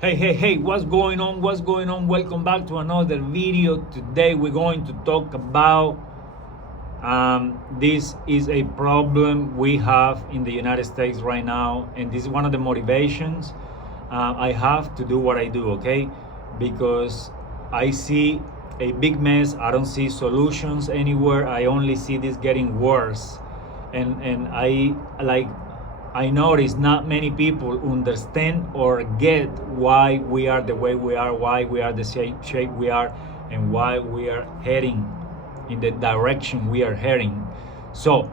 Hey, what's going on? What's going on? Welcome back to another video. Today we're going to talk about this is a problem we have in the United States right now, and this is one of the motivations I have to do what I do, okay? Because I see a big mess, I don't see solutions anywhere, I only see this getting worse. And I notice not many people understand or get why we are the way we are, why we are the shape we are, and why we are heading in the direction we are heading. So,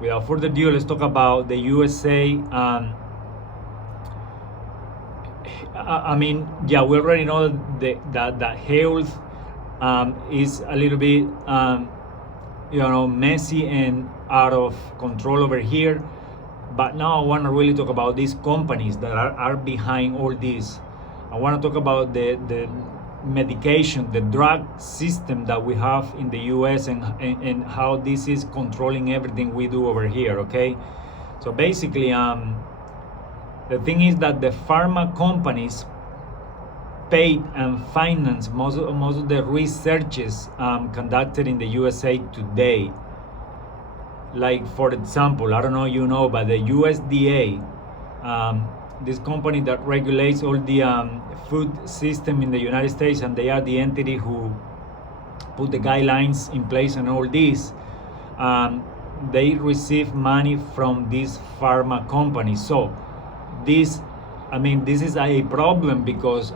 without further ado, let's talk about the USA. I mean, yeah, we already know that health is a little bit, messy and out of control over here. But now I want to really talk about these companies that are behind all this. I want to talk about the medication, the drug system that we have in the US, and how this is controlling everything we do over here, okay? So basically, the thing is that the pharma companies paid and finance most of the researches conducted in the USA today. Like, for example, I don't know you know, but the USDA, this company that regulates all the food system in the United States, and they are the entity who put the guidelines in place and all this, they receive money from these pharma companies. So this is a problem, because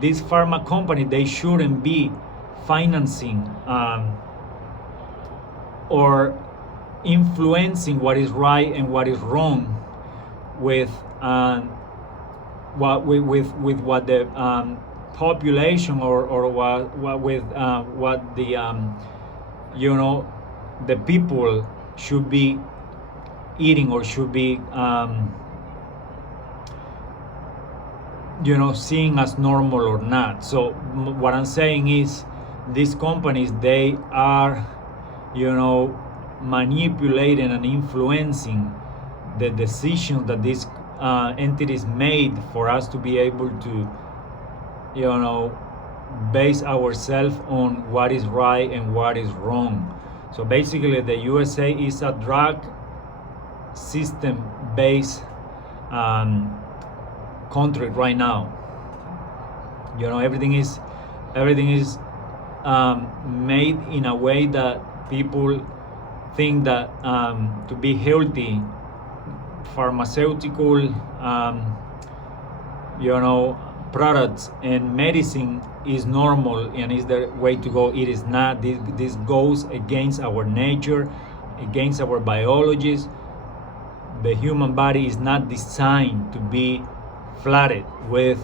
this pharma company, they shouldn't be financing or influencing what is right and what is wrong with what the population or what the people should be eating or should be seeing as normal or not. So what I'm saying is, these companies, they are manipulating and influencing the decisions that these entities made for us to be able to base ourselves on what is right and what is wrong. So basically, the USA is a drug system based country right now. Everything is made in a way that people think that to be healthy, pharmaceutical products and medicine is normal and is the way to go. It is not. This goes against our nature, against our biologies. The human body is not designed to be flooded with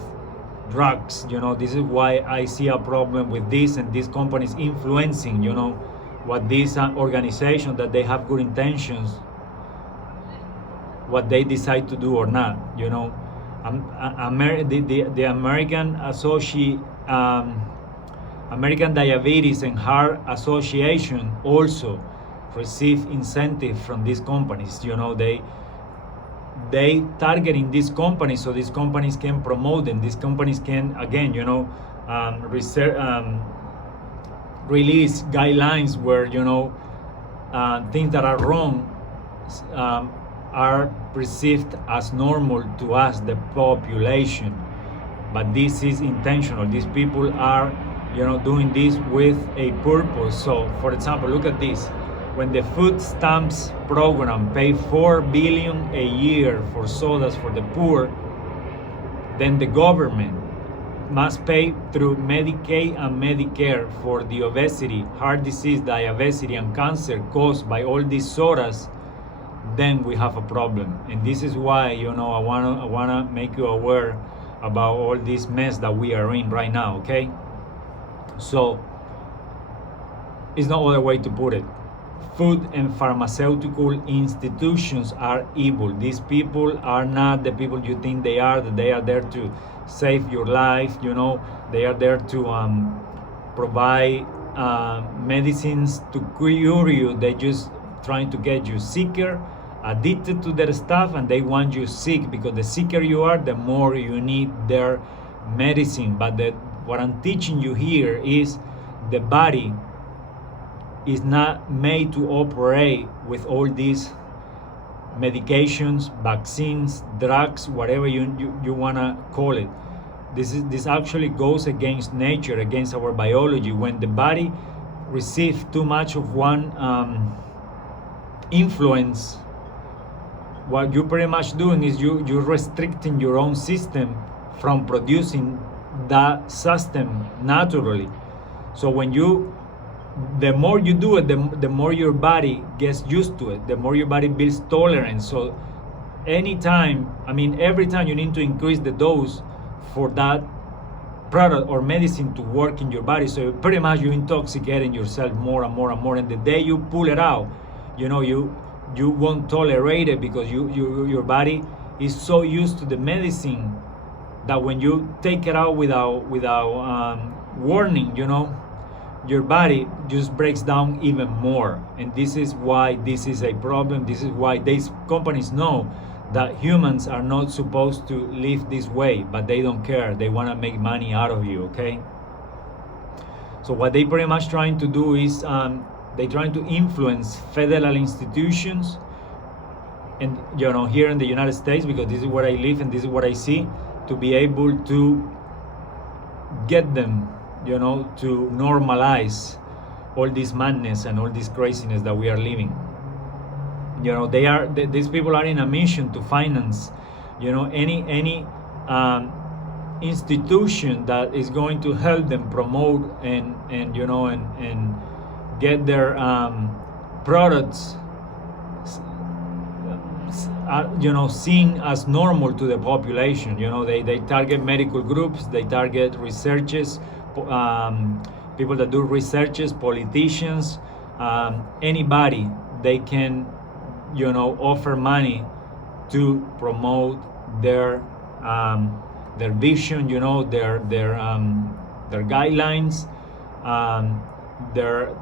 drugs. This is why I see a problem with this, and these companies influencing what these organizations that they have good intentions, what they decide to do or not. The American American Diabetes and Heart Association also receive incentive from these companies. They targeting these companies so these companies can promote them. These companies can again release guidelines where things that are wrong are perceived as normal to us, the population. But this is intentional. These people are doing this with a purpose. So for example, look at this. When the food stamps program pay $4 billion a year for sodas for the poor, then the government must pay through Medicaid and Medicare for the obesity, heart disease, diabetes, and cancer caused by all these sodas, then we have a problem. And this is why I wanna make you aware about all this mess that we are in right now, okay? So it's no other way to put it. Food and pharmaceutical institutions are evil. These people are not the people you think they are. That they are there to save your life. They are there to provide medicines to cure you. They just trying to get you sicker addicted to their stuff, and they want you sick, because the sicker you are, the more you need their medicine. But what I'm teaching you here is the body is not made to operate with all these medications, vaccines, drugs, whatever you want to call it. This actually goes against nature, against our biology. When the body receives too much of one influence, what you're pretty much doing is you're restricting your own system from producing that system naturally. So the more you do it, the more your body gets used to it, the more your body builds tolerance. So every time you need to increase the dose for that product or medicine to work in your body. So pretty much you're intoxicating yourself more and more and more. And the day you pull it out, you won't tolerate it, because your body is so used to the medicine that when you take it out without warning, your body just breaks down even more. And this is why this is a problem. This is why these companies know that humans are not supposed to live this way, but they don't care. They want to make money out of you, okay? So what they pretty much trying to do is they trying to influence federal institutions, and here in the United States, because this is where I live and this is what I see, to be able to get them to normalize all this madness and all this craziness that we are living. These people are in a mission to finance any institution that is going to help them promote and get their products seen as normal to the population. They target medical groups, they target researchers, people that do researches, politicians, anybody they can offer money to promote their vision, their guidelines, their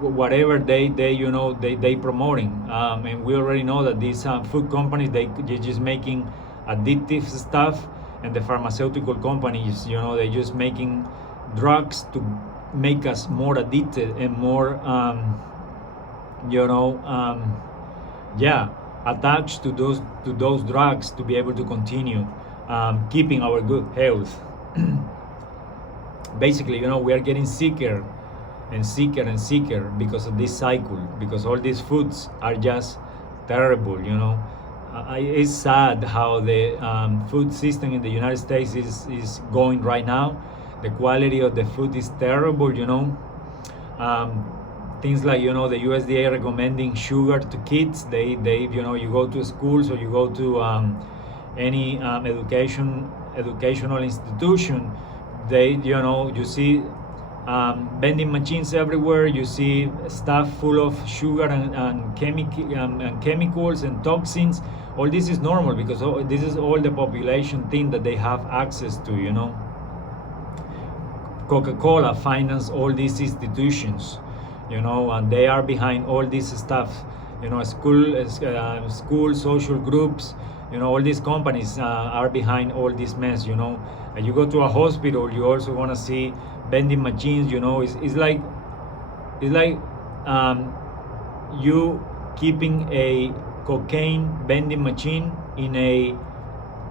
whatever they promoting. And we already know that these food companies, they're just making addictive stuff, and the pharmaceutical companies, they're just making drugs to make us more addicted and more attached to those drugs, to be able to continue keeping our good health. Basically, we are getting sicker and sicker and sicker because of this cycle, because all these foods are just terrible. It's sad how the food system in the United States is going right now. The quality of the food is terrible. Things like the USDA recommending sugar to kids. They you go to schools or you go to any educational institution. You see vending machines everywhere. You see stuff full of sugar and chemicals and toxins. All this is normal because this is all the population thing that they have access to. Coca-Cola finance all these institutions, and they are behind all this stuff. School social groups. All these companies are behind all this mess. And you go to a hospital, you also want to see vending machines. It's like you keeping a cocaine vending machine in a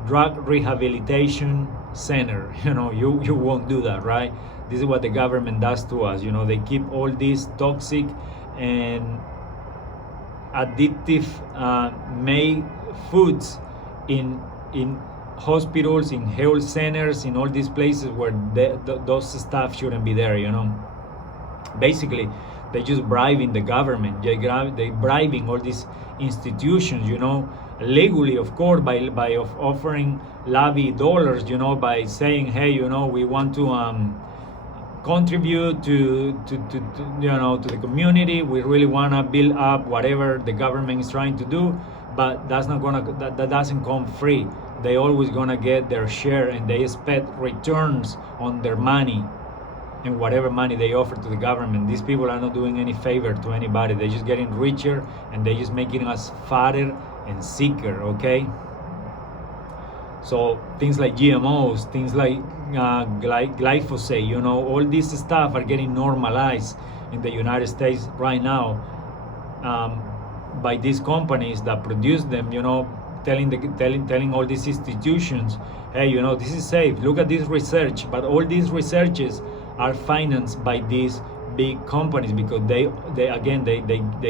drug rehabilitation center. You won't do that, right? This is what the government does to us. They keep all these toxic and addictive made foods in hospitals, in health centers, in all these places where those stuff shouldn't be there. Basically, they're just bribing the government. They're bribing all these institutions, legally, of course, by offering lobby dollars, by saying, hey, we want to contribute to the community. We really want to build up whatever the government is trying to do, but that doesn't come free. They always gonna get their share, and they expect returns on their money. and whatever money they offer to the government. These people are not doing any favor to anybody. They're just getting richer, and they're just making us fatter and sicker, okay? So things like GMOs, things like glyphosate, you know, all this stuff are getting normalized in the United States right now, by these companies that produce them, you know, telling all these institutions, hey, you know, this is safe. Look at this research. But all these researches are financed by these big companies, because they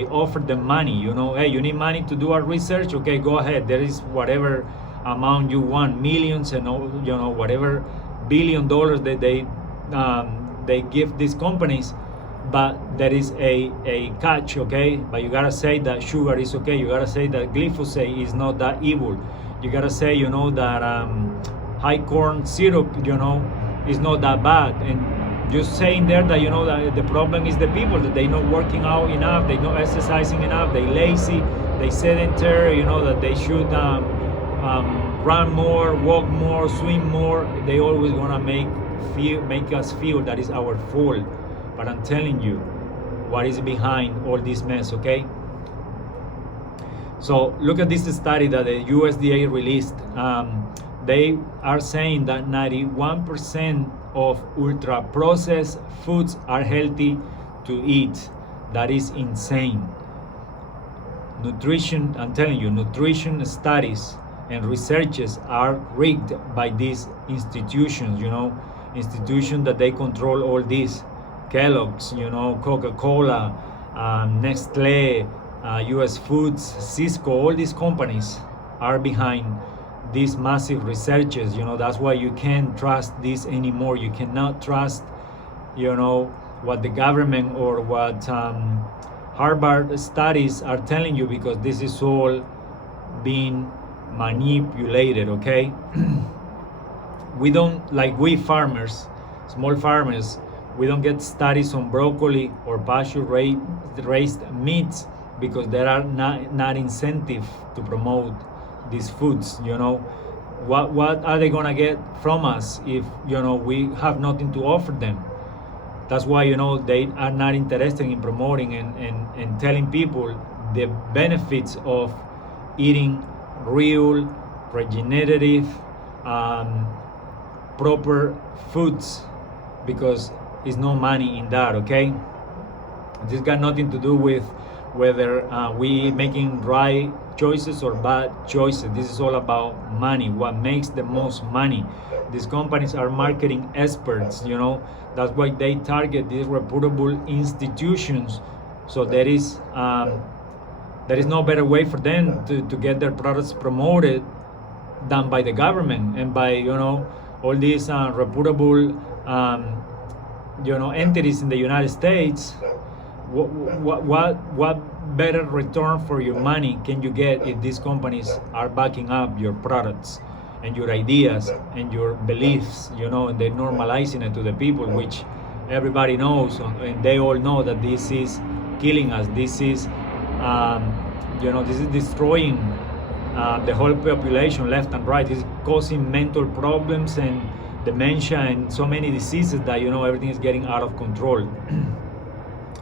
offer them money. You know, hey, you need money to do our research. Okay, go ahead. There is whatever amount you want, millions, and you know, whatever $1 billion that they give these companies. But there is a catch, okay? But you gotta say that sugar is okay. You gotta say that glyphosate is not that evil. You gotta say, you know, that high corn syrup, you know, is not that bad. And just saying there that, you know, that the problem is the people, that they not working out enough, they not exercising enough, they lazy, they sedentary, you know, that they should run more, walk more, swim more. They always wanna make us feel that is our fault. But I'm telling you what is behind all this mess, okay? So look at this study that the USDA released. They are saying that 91% of ultra-processed foods are healthy to eat. That is insane. Nutrition, I'm telling you, nutrition studies and researches are rigged by these institutions, you know, institutions that they control all this. Kellogg's, you know, Coca-Cola, Nestle, US Foods, Cisco, all these companies are behind these massive researches. You know, that's why you can't trust this anymore. You cannot trust, you know, what the government or what Harvard studies are telling you, because this is all being manipulated, okay? We don't, like we farmers, small farmers, we don't get studies on broccoli or pasture-raised meats, because there are not incentive to promote these foods. You know, what are they gonna get from us if, you know, we have nothing to offer them? That's why, you know, they are not interested in promoting and telling people the benefits of eating real, regenerative, proper foods, because is no money in that, okay? This got nothing to do with whether we making right choices or bad choices. This is all about money, what makes the most money. These companies are marketing experts, you know, that's why they target these reputable institutions. So there is no better way for them to get their products promoted than by the government and by, you know, all these reputable you know, entities in the United States. What better return for your money can you get if these companies are backing up your products and your ideas and your beliefs, you know, and they're normalizing it to the people, which everybody knows, and they all know that this is killing us. This is, you know, this is destroying the whole population left and right. It's causing mental problems and dementia and so many diseases that, you know, everything is getting out of control.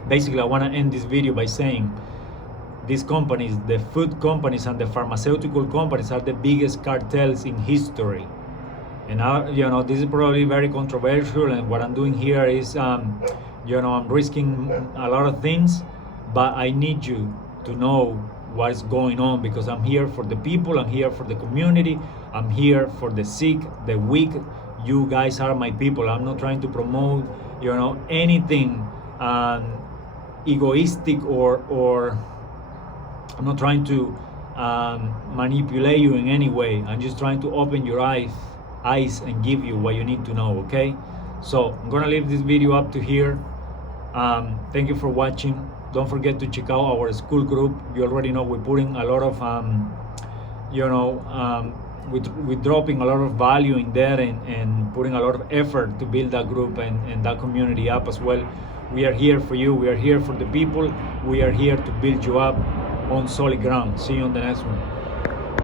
Basically, I want to end this video by saying these companies, the food companies and the pharmaceutical companies, are the biggest cartels in history. And you know, this is probably very controversial, and what I'm doing here is, you know, I'm risking a lot of things, but I need you to know what is going on, because I'm here for the people, I'm here for the community, I'm here for the sick, the weak. You guys are my people. I'm not trying to promote, you know, anything egoistic or I'm not trying to manipulate you in any way. I'm just trying to open your eyes and give you what you need to know, okay? So I'm gonna leave this video up to here. Thank you for watching. Don't forget to check out our school group. You already know we're putting a lot of you know, we're dropping a lot of value in there and putting a lot of effort to build that group and that community up as well. We are here for you. We are here for the people. We are here to build you up on solid ground. See you on the next one.